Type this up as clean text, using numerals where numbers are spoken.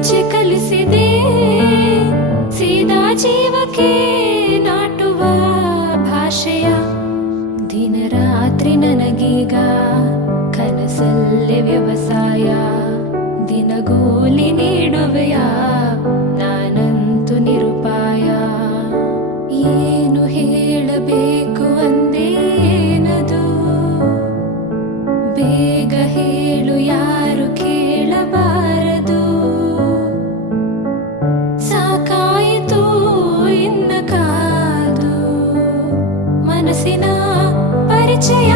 ಮಿಂಚೆ ಕಲಿಸಿದೆ ಸೀದಾ ಜೀವಕ್ಕೆ ನಾಟುವ ಭಾಷೆಯ. ದಿನ ರಾತ್ರಿ ನನಗೀಗ ಕನಸಲ್ಲೇ ವ್ಯವಸಾಯ. ದಿನಗೂಲಿ ನೀಡುವೆಯ ನಾನಂತೂ ನಿರುಪಾಯ. ಏನು ಹೇಳಬೇಕು ಅಂದೇನದು ಬೇಗ ಹೇಳು, ಯಾರು ಕೇಳಬಾರದು. ಸಾಕಾಯಿತು ಇನ್ನ ಕಾದು ಮನಸ್ಸಿನ ಪರಿಚಯ.